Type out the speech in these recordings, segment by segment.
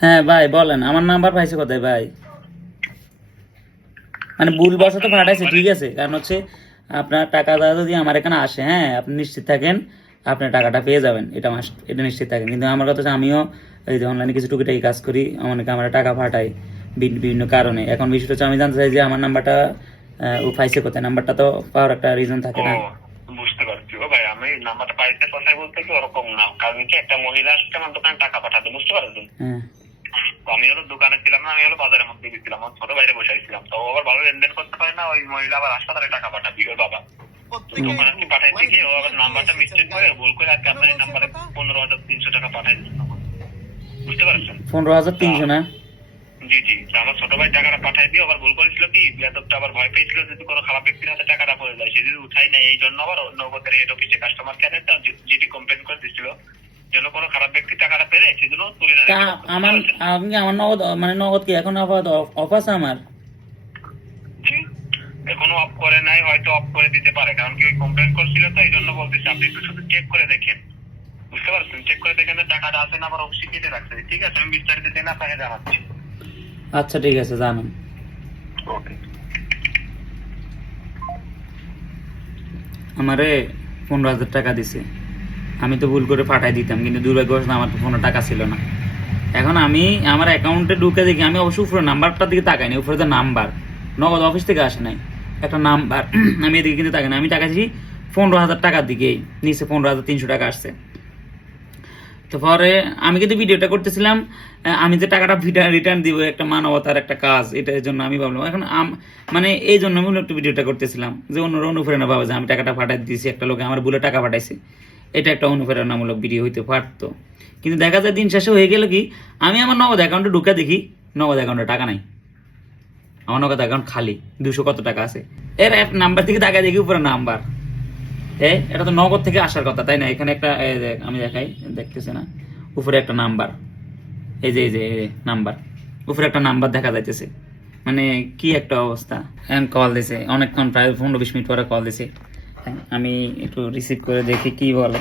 হ্যাঁ ভাই বলেন আমার নাম্বার পাইছে কোথায় ভাই? মানে ভুল বশত পাঠাইছে ঠিক আছে কারণ হচ্ছে আপনার টাকা দেওয়া যদি আমার এখানে আসে হ্যাঁ আপনি নিশ্চিত থাকেন আপনার টাকাটা পেয়ে যাবেন এটা মাস- এটা নিশ্চিত থাকেন। কিন্তু আমার কথা হচ্ছে আমিও এই যে অনলাইনে কিছু টুকিটাকি কাজ করি অনেকে আমার টাকা বিভি- বিভিন্ন কারণে। এখন বিষয়টা হচ্ছে আমি জানতে চাই যে আমার নাম্বারটা ও পাইছে কোথায়? নাম্বারটা তো পাওয়ার একটা রিজন থাকে না। বুঝতে পারছি ভাই আমি নাম্বারটা পাইতে কথাই বলতে কি ওরকম না। কারণ কি একটা মহিলা আসছে আমার দোকানে টাকা পাঠাতে বুঝতে পারছেন? হ্যাঁ। আমি হলো দোকানে ছিলাম না আমি হলো বাজারের মধ্যে গেছিলাম আমার ছোট বাইরে বসে বসাইছিলাম তো আবার ভালো লেনদেন করতে পারে না ওই মহিলা আবার হাসপাতালে টাকা পাঠাবি ওর বাবা। দোকানে কি পাঠাইতে গিয়ে ও আবার নাম্বারটা মিস্টেক করে ভুল করে আজকে আপনার এই নাম্বারে পনেরো হাজার তিনশো টাকা পাঠাই বুঝতে পারছেন? পনেরো হাজার তিনশো না? জি জি আমার ছোট ভাই টাকাটা পাঠাই দিয়ে আবার ভুল করেছিল কি? বিয়াদবটা আবার ভয় পেয়েছিল যদি কোনো খারাপ ব্যক্তির হাতে টাকাটা পড়ে যায় সে যদি উঠাই নাই এই জন্য আবার নগদের হেড অফিসে কাস্টমার কেয়ারটা জিটি কমপ্লেন করে দিচ্ছিল যেন কোনো খারাপ ব্যক্তি টাকাটা পেলে সেজন্য তুলে নেয় আমার আমি কি আমার নগদ মানে নগদ কি? এখন আপাতত অফ আছে আমার? এখনও অফ করে নাই হয়তো অফ করে দিতে পারে কারণ কি ওই কমপ্লেন করছিল তো এই জন্য বলতেছি আপনি একটু শুধু চেক করে দেখেন। বুঝতে পারছেন? চেক করে দেখেন টাকাটা আছে না আবার অফিসে কেটে রাখছে। ঠিক আছে আমি বিস্তারিত জেনে আপনাকে জানাচ্ছি। আচ্ছা ঠিক আছে জানেন। ওকে। আমারে পনেরো হাজার টাকা দিছে। আমি তো ভুল করে পাঠাই দিতাম, কিন্তু দুর্ভাগ্যবশত আমার তো কোনো টাকা ছিল না। এখন আমি আমার অ্যাকাউন্টে ঢুকে দেখি, আমি অবশ্যই উপরে নাম্বারটার দিকে তাকাইনি উপরে তো নাম্বার। নগদ অফিস থেকে আসে নাই, একটা নাম্বার। আমি এদিকে কিন্তু তাকাই না আমি তাকাইছি পনেরো হাজার টাকার দিকেই নিচে পনেরো হাজার তিনশো টাকা আসছে। তো পরে আমি কিন্তু ভিডিওটা করতেছিলাম আমি যে টাকাটা ভিটা রিটার্ন দিব একটা মানবতার একটা কাজ, এটার জন্য আমি ভাবলাম, এখন মানে এই জন্য আমি একটু ভিডিওটা করতেছিলাম, যে অন্যরা অনুপ্রেরণা পাবে যে আমি টাকাটা পাঠাই দিয়েছি একটা লোকে আমার বলে টাকা পাঠাইছে। এটা একটা অনুপ্রেরণামূলক ভিডিও হইতে পারতো। কিন্তু দেখা যায় দিন শেষে হয়ে গেল কি, আমি আমার নগদ অ্যাকাউন্টে ঢুকে দেখি নগদ অ্যাকাউন্টে টাকা নাই। আমার নগদ অ্যাকাউন্ট খালি, দুশো কত টাকা আছে? এর এক নাম্বার থেকে টাকা দেখি উপরে নাম্বার এ, এটা তো নগদ থেকে আসার কথা, তাই না? এখানে একটা আমি দেখাই, দেখতেছে না? উপরে একটা নাম্বার এই যে এই যে নাম্বার উপরে একটা নাম্বার দেখা যাইতেছে। মানে কি একটা অবস্থা? কল দিছে, অনেকক্ষণ প্রায় পনেরো বিশ মিনিট পরে কল দিছে। আমি একটু রিসিভ করে দেখি কি বলে।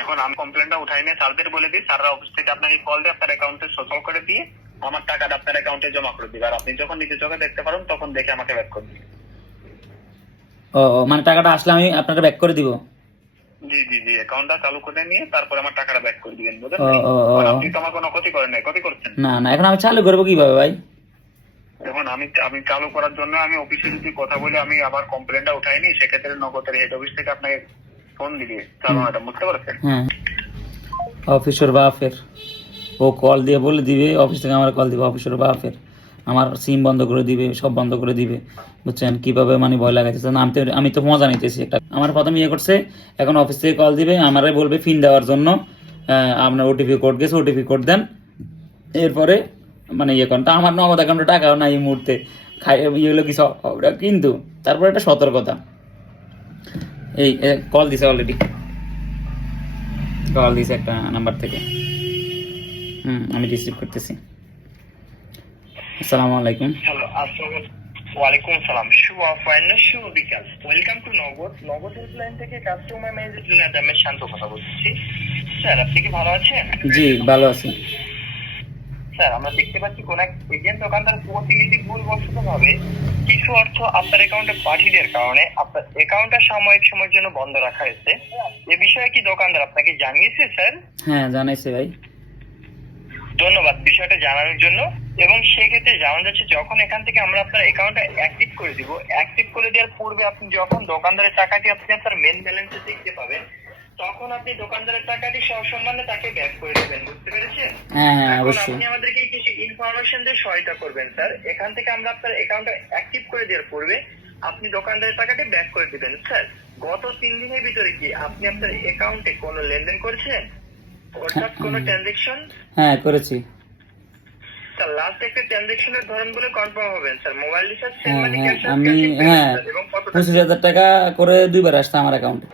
এখন আমি কমপ্লেনটা উঠাই নিয়ে স্যারদের বলে দিই স্যাররা অফিস থেকে আপনাকে কল দিয়ে আপনার অ্যাকাউন্টে সচল করে দিয়ে আমার টাকাটা আপনার অ্যাকাউন্টে জমা করে দিবে। আর আপনি যখন নিজের চোখে দেখতে পারেন তখন দেখে আমাকে ব্যাক করে দিন ও মানে টাকাটা আসলে আমি আপনাকে ব্যাক করে দিব? জি জি জি অ্যাকাউন্টটা চালু করে নিয়ে তারপর আমার টাকাটা ব্যাক করে দিবেন বুঝলেন। আপনি তো আমার কোনো ক্ষতি করেন নাই ক্ষতি করছেন। না না এখন আমি চালু করব কীভাবে ভাই? এখন আমি আমি চালু করার জন্য আমি অফিসে যদি কথা বলে আমি আবার কমপ্লেনটা উঠাইনি সেক্ষেত্রে নগদের হেড অফিস থেকে আপনাকে ফোন দিবে চালানোটা বুঝতে পারছেন? অফিসের বাপের। ও কল দিয়ে বলে দিবে অফিস থেকে আমার কল দিবে অফিসের বাপের। আমার সিম বন্ধ করে দিবে সব বন্ধ করে দিবে। বুঝছেন? কীভাবে মানে ভয় লাগাইতেছে না আমি তো আমি তো মজা নিতেছি একটা। আমার প্রথম ইয়ে করছে এখন অফিস থেকে কল দিবে আমারে বলবে ফিন দেওয়ার জন্য আপনার ওটিপি কোড গেছে ওটিপি কোড দেন। এরপরে মানে ইয়ে করেন। তা আমার নগদ অ্যাকাউন্টে টাকাও নাই এই মুহূর্তে। খাই ইয়েগুলো কি সব কিন্তু তারপরে একটা সতর্কতা। এই কল দিছে অলরেডি কল দিছে একটা নাম্বার থেকে। হুম আমি রিসিভ করতেছি। আসসালামু আলাইকুম। ওয়ালাইকুম আসসালাম। শুভ অফাইন শুভ বিকাশ ওয়েলকাম টু নগদ। নগদ হেল্পলাইন থেকে customer manager junior Ahmed Shanto কথা বলছি। স্যার আপনি কি ভালো আছেন? জি ভালো আছি। স্যার আমরা দেখতে পাচ্ছি কোন এক এজেন্ট দোকানদার প্রতিনিধি ভুলবশত ভাবে কিছু অর্থ আপনার অ্যাকাউন্টে পাঠিয়ে দেওয়ার কারণে আপনার অ্যাকাউন্টটা সাময়িক সময়ের জন্য বন্ধ রাখা হয়েছে। এ বিষয়ে কি দোকানদার আপনাকে জানিয়েছে স্যার? হ্যাঁ জানাইছে ভাই। ধন্যবাদ বিষয়টা জানানোর জন্য। এবং সেক্ষেত্রে জানা যাচ্ছে যখন এখান থেকে আমরা আপনার অ্যাকাউন্টটা অ্যাক্টিভ করে দিব অ্যাক্টিভ করে দেওয়ার পূর্বে আপনি যখন দোকানদারের টাকাটি আপনি আপনার মেন ব্যালেন্সে দেখতে পাবেন তখন আপনি দোকানদারের টাকাটি সসম্মানে তাকে ব্যাক করে দেবেন বুঝতে পেরেছেন? হ্যাঁ হ্যাঁ এখন অবশ্যই। আপনি আমাদেরকে কিছু ইনফরমেশন দিয়ে সহায়তা করবেন স্যার এখান থেকে আমরা আপনার অ্যাকাউন্টটা অ্যাক্টিভ করে দেওয়ার পূর্বে আপনি দোকানদারের টাকাটি ব্যাক করে দিবেন স্যার গত তিন দিনের ভিতরে কি আপনি আপনার অ্যাকাউন্টে কোনো লেনদেন করেছেন? অর্থাৎ কোনো ট্রানজেকশন হ্যাঁ করেছি। স্যার লাস্ট একটা ট্রানজেকশনের ধরন বলে কনফার্ম হবেন স্যার মোবাইল রিচার্জ হ্যাঁ মানে হ্যাঁ ক্যাশ আমি হ্যাঁ? পঁচিশ হাজার টাকা করে দুইবার আসছে আমার অ্যাকাউন্টে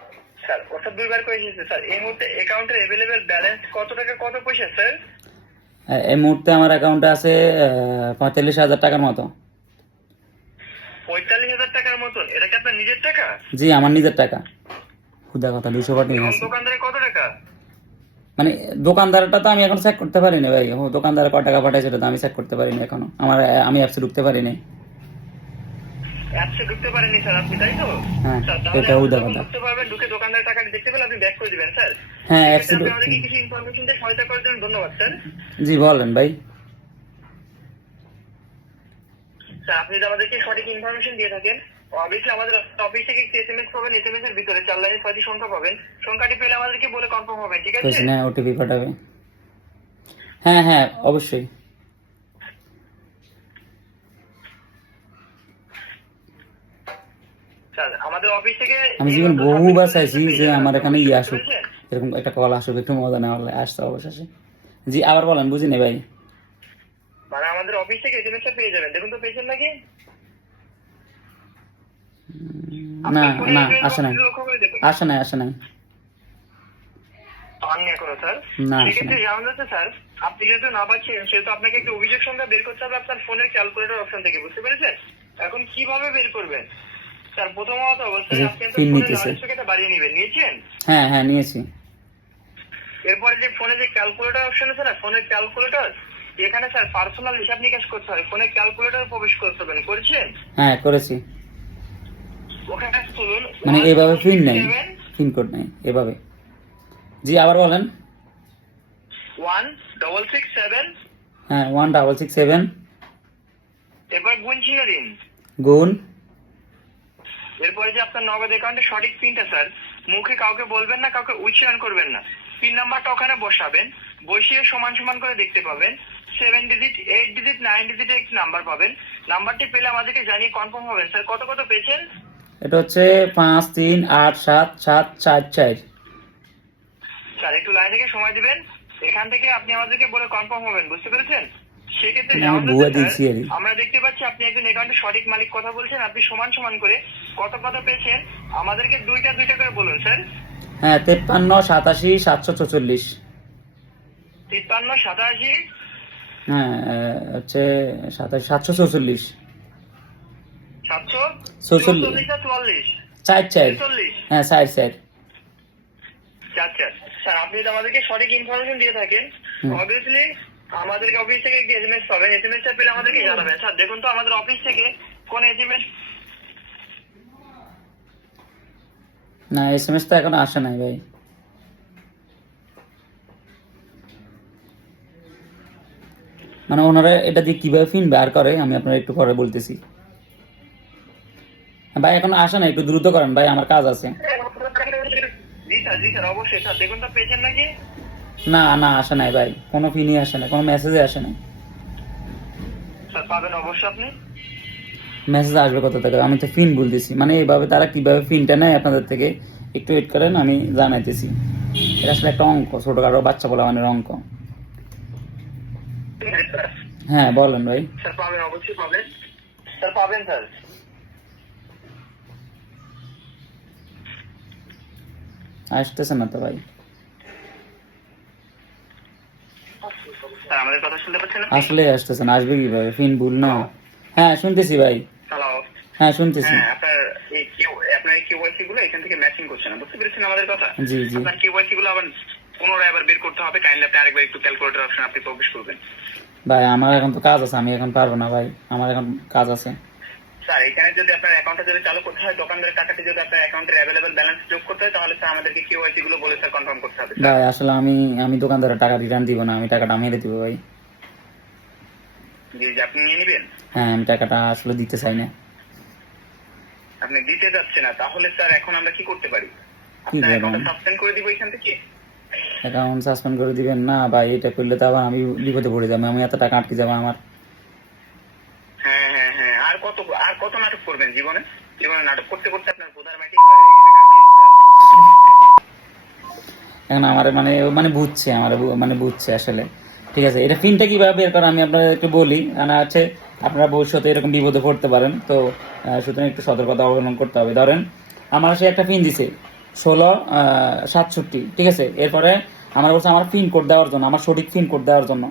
স্যার দুইবার করে এসেছে স্যার এই মুহূর্তে অ্যাকাউন্টের ব্যালেন্স কত টাকা কত পয়সা স্যার এই মুহূর্তে আমার অ্যাকাউন্টে আছে পঁয়তাল্লিশ হাজার টাকার মতো। পঁয়তাল্লিশ হাজার টাকার মতন? এটা কি আপনার নিজের টাকা? জি আমার নিজের টাকা। খুদা কথা দুশো দোকানদারে কত টাকা? মানে দোকানদারটা তো আমি এখন চেক করতে পারি না ভাই দোকানদার ক টাকা পাঠায় সেটা তো আমি চেক করতে পারি না এখনও। আমার আমি অ্যাপসে ঢুকতে পারি না অ্যাপসে ঢুকতে পারেননি স্যার আপনি তাই তো? হ্যাঁ, স্যার, এটা উদা কথা। ঢুকতে পারবেন ঢুকে দোকানদারের টাকা দেখতে পেলে আপনি ব্যাক করে দিবেন স্যার। হ্যাঁ অ্যাপসে আমাদেরকে কিছু ইনফরমেশন দিয়ে সহায়তা করার জন্য ধন্যবাদ স্যার। জি বলেন ভাই। স্যার আপনি যদি আমাদেরকে সঠিক ইনফরমেশন দিয়ে থাকেন অবভিয়াসলি আমাদের অফিস থেকে একটি এসএমএস পাবেন এসএমএস এর ভিতরে চার লাইনের ছয়টি সংখ্যা পাবেন। সংখ্যাটি পেলে আমাদেরকে বলে কনফার্ম হবেন ঠিক আছে? না ওটিপি পাঠাবে। হ্যাঁ হ্যাঁ অবশ্যই স্যার আমাদের অফিস থেকে আমি জীবন বহুবার চাইছি যে আমার এখানে ইয়ে আসুক এরকম একটা কল আসুক একটু মজা নেওয়া হলে আসতে অবশেষে। জি আবার বলেন বুঝিনি ভাই। মানে আমাদের অফিস থেকে এসএমএস টা পেয়ে যাবেন। দেখুন তো পেয়েছেন নাকি? না না আসে নাই। আসে নাই আসে নাই। আপনি যেহেতু না পাচ্ছেন সেহেতু আপনাকে একটা অভিযোগ সংখ্যা বের করতে হবে আপনার ফোনের ক্যালকুলেটর অপশন থেকে বুঝতে পেরেছেন? এখন কীভাবে বের করবেন? স্যার প্রথমত যে আপনি পিন ফোনের। বাড়িয়ে নেবেন। নিয়েছেন? হ্যাঁ হ্যাঁ নিয়েছি। এরপরে যে ফোনে যে ক্যালকুলেটর অপশন আছে না ফোনের ক্যালকুলেটর এখানে স্যার পার্সোনাল হিসাব নিকাশ করতে হয় ফোনে ক্যালকুলেটর প্রবেশ করতে হবে। করেছেন হ্যাঁ করেছি। ওখানে তুলুন। মানে এভাবে পিন নেই। পিন কোড নেই এভাবে। জি আবার বলেন। ওয়ান ডবল সিক্স সেভেন হ্যাঁ ওয়ান ডাবল সিক্স সেভেন এরপর গুণ চিহ্ন দিন। গুণ। এরপরে যে আপনার নগদ অ্যাকাউন্টের সঠিক পিনটা স্যার মুখে কাউকে বলবেন না কাউকে উচ্চারণ করবেন না। পিন নাম্বারটা ওখানে বসাবেন বসিয়ে সমান সমান করে দেখতে পাবেন। Seven digit eight digit nine ডিজিটের একটি নাম্বার পাবেন। নাম্বারটি পেলে আমাদেরকে জানিয়ে কনফার্ম হবেন স্যার কত কত পেয়েছেন? এটা হচ্ছে পাঁচ তিন আট সাত সাত চার চার। স্যার একটু লাইন থেকে সময় দিবেন। এখান থেকে আপনি আমাদেরকে বলে কনফার্ম হবেন বুঝতে পেরেছেন? সেক্ষেত্রে আরই। আমরা দেখতে পাচ্ছি আপনি একজন অ্যাকাউন্টের সঠিক মালিক কথা বলছেন আপনি সমান সমান করে কত কত পেয়েছেন আমাদেরকে দুইটা দুইটা করে বলুন স্যার। হ্যাঁ তেপ্পান্ন সাতাশি সাতশো চৌচল্লিশ। তিপ্পান্ন সাতাশি। হ্যাঁ হচ্ছে সাতাশি সাতশো চৌচল্লিশ। সাতশো চৌচল্লিশ। চার চার। হ্যাঁ চার চার। স্যার আপনি যদি আমাদেরকে সঠিক ইনফরমেশন দিয়ে থাকেন। অবভিয়াসলি আমাদেরকে অফিস থেকে একটি এসএমএস পাবেন। এসএমএস টা পেলে আমাদেরকে জানাবেন। স্যার দেখুন তো আমাদের অফিস থেকে কোন এসএমএস না এস এম এস তো এখনও আসে নাই ভাই। মানে ওনারা এটা দিয়ে কীভাবে ফিন বার করে আমি আপনার একটু পরে বলতেছি। ভাই এখন আসে না একটু দ্রুত করেন। ভাই আমার কাজ আছে। জি স্যার জি স্যার অবশ্যই। স্যার দেখুন তো পেয়েছেন নাকি? না না আসে নাই ভাই। কোনো ফিনই আসে না কোনো মেসেজে আসে নাই। স্যার পাবেন অবশ্যই আপনি? মেসেজ আসবে কত থেকে? আমি তো ফিন বলতেছি। মানে এইভাবে তারা কীভাবে ফিনটা নেয় আপনাদের থেকে একটু ওয়েট করেন আমি জানাইতেছি। এটা আসলে একটা অঙ্ক ছোটখাটো বাচ্চা বলা মানে অঙ্ক। হ্যাঁ বলেন ভাই। স্যার পাবেন অবশ্যই পাবেন। স্যার পাবেন স্যার আসতেছে না তো ভাই। স্যার আমাদের কথা শুনতে পাচ্ছেন? আসলে আসতেছেন আসবে কীভাবে? ফিন ভুল না। হ্যাঁ শুনতেছি ভাই। হ্যালো হ্যাঁ শুনতেছি। হ্যাঁ আপনার এই কিউ আপনার এই কিউআইসি গুলো এখান থেকে ম্যাচিং করছে না বুঝতে পেরেছেন আমাদের কথা? জি জি। আপনার কিউআইসি গুলো আবার পুনরায় আবার বের করতে হবে কাইন্ডলি আপনি আরেকবার একটু ক্যালকুলেটর অপশন আপনি প্রবেশ করবেন। ভাই আমার এখন তো কাজ আছে আমি এখন পারব না ভাই আমার এখন কাজ আছে। স্যার এখানে যদি আপনার অ্যাকাউন্টটা যদি চালু করতে হয় দোকানদারের টাকাটি যদি আপনার অ্যাকাউন্টের অ্যাভেলেবল ব্যালেন্স যোগ করতে হয় তাহলে স্যার আমাদেরকে কিউআইসি গুলো বলে স্যার কনফার্ম করতে হবে ভাই আসলে আমি আমি দোকানদারের টাকা রিটার্ন দিব না আমি টাকাটা মেরে দিব ভাই। জি আপনি নিয়ে নেবেন? হ্যাঁ আমি টাকাটা আসলে দিতে চাই না। আপনি দিতে যাচ্ছে না তাহলে স্যার এখন আমরা কি করতে পারি? আপনার? অ্যাকাউন্টটা সাসপেন্ড করে দিব এখান থেকে? অ্যাকাউন্ট সাসপেন্ড করে দিবেন না ভাই এটা করলে তো আবার আমি বিপদে পড়ে যাব আমি এত টাকা আটকে যাব আমার। কত, আর কত নাটক করবেন জীবনে? জীবনে নাটক করতে করতে আপনার বোধার কান্ট্রি এখন আমার মানে মানে বুঝছে, আমার মানে বুঝছে আসলে। ঠিক আছে, এটা ফিনটা কীভাবে বের করা আমি আপনাদেরকে বলি। কারণ আছে আপনারা ভবিষ্যতে এরকম বিপদে পড়তে পারেন। তো সুতরাং একটু সতর্কতা অবলম্বন করতে হবে। ধরেন, আমার সে একটা পিন দিছে, ষোলো সাতষট্টি। ঠিক আছে, এরপরে আমার বলছে আমার পিন কোড দেওয়ার জন্য, আমার সঠিক পিন কোড দেওয়ার জন্য।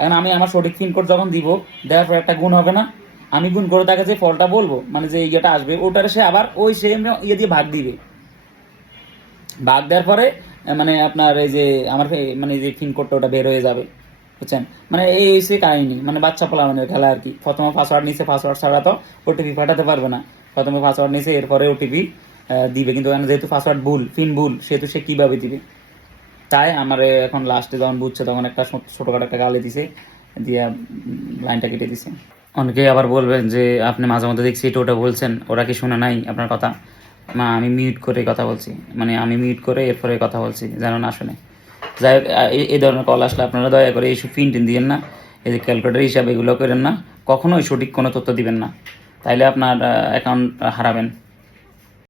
এখন আমি আমার সঠিক পিন কোড যখন দিব, দেওয়ার পর একটা গুণ হবে না? আমি গুণ করে তাকে যে ফলটা বলব মানে যে ইয়েটা আসবে, ওটারে সে আবার ওই সেম ইয়ে দিয়ে ভাগ দিবে। ভাগ দেওয়ার পরে মানে আপনার এই যে আমার মানে যে পিন কোডটা ওটা বের হয়ে যাবে, বুঝছেন? মানে এই হচ্ছে কাহিনী মানে বাচ্চা পোলামানের খেলা আর কি। প্রথমে পাসওয়ার্ড নিচে পাসওয়ার্ড ছাড়া তো ওটিপি পাঠাতে পারবে না। প্রথমে পাসওয়ার্ড নিচে এরপরে ওটিপি দিবে। কিন্তু যেহেতু পাসওয়ার্ড ভুল ফিন ভুল, সেহেতু সে কীভাবে দিবে? তাই আমার এখন লাস্টে যখন বুঝছে, তখন একটা ছোট- ছোটখাটো একটা গালে দিছে, দিয়ে লাইনটা কেটে দিছে। অনেকেই আবার বলবেন যে, আপনি মাঝে মধ্যে দেখছি এটা ওটা বলছেন, ওরা কি শুনে নাই আপনার কথা? মা, আমি মিউট করে কথা বলছি। মানে আমি মিউট করে এরপরে কথা বলছি, যেন না শুনে। যাই হোক এই- ধরনের কল আসলে আপনারা দয়া করে এইসব পিন টিন দিয়েন না, এই যে ক্যালকুলেটার হিসাবে এগুলো করেন না, কখনোই সঠিক কোনো তথ্য দিবেন না। তাইলে আপনার অ্যাকাউন্ট হারাবেন।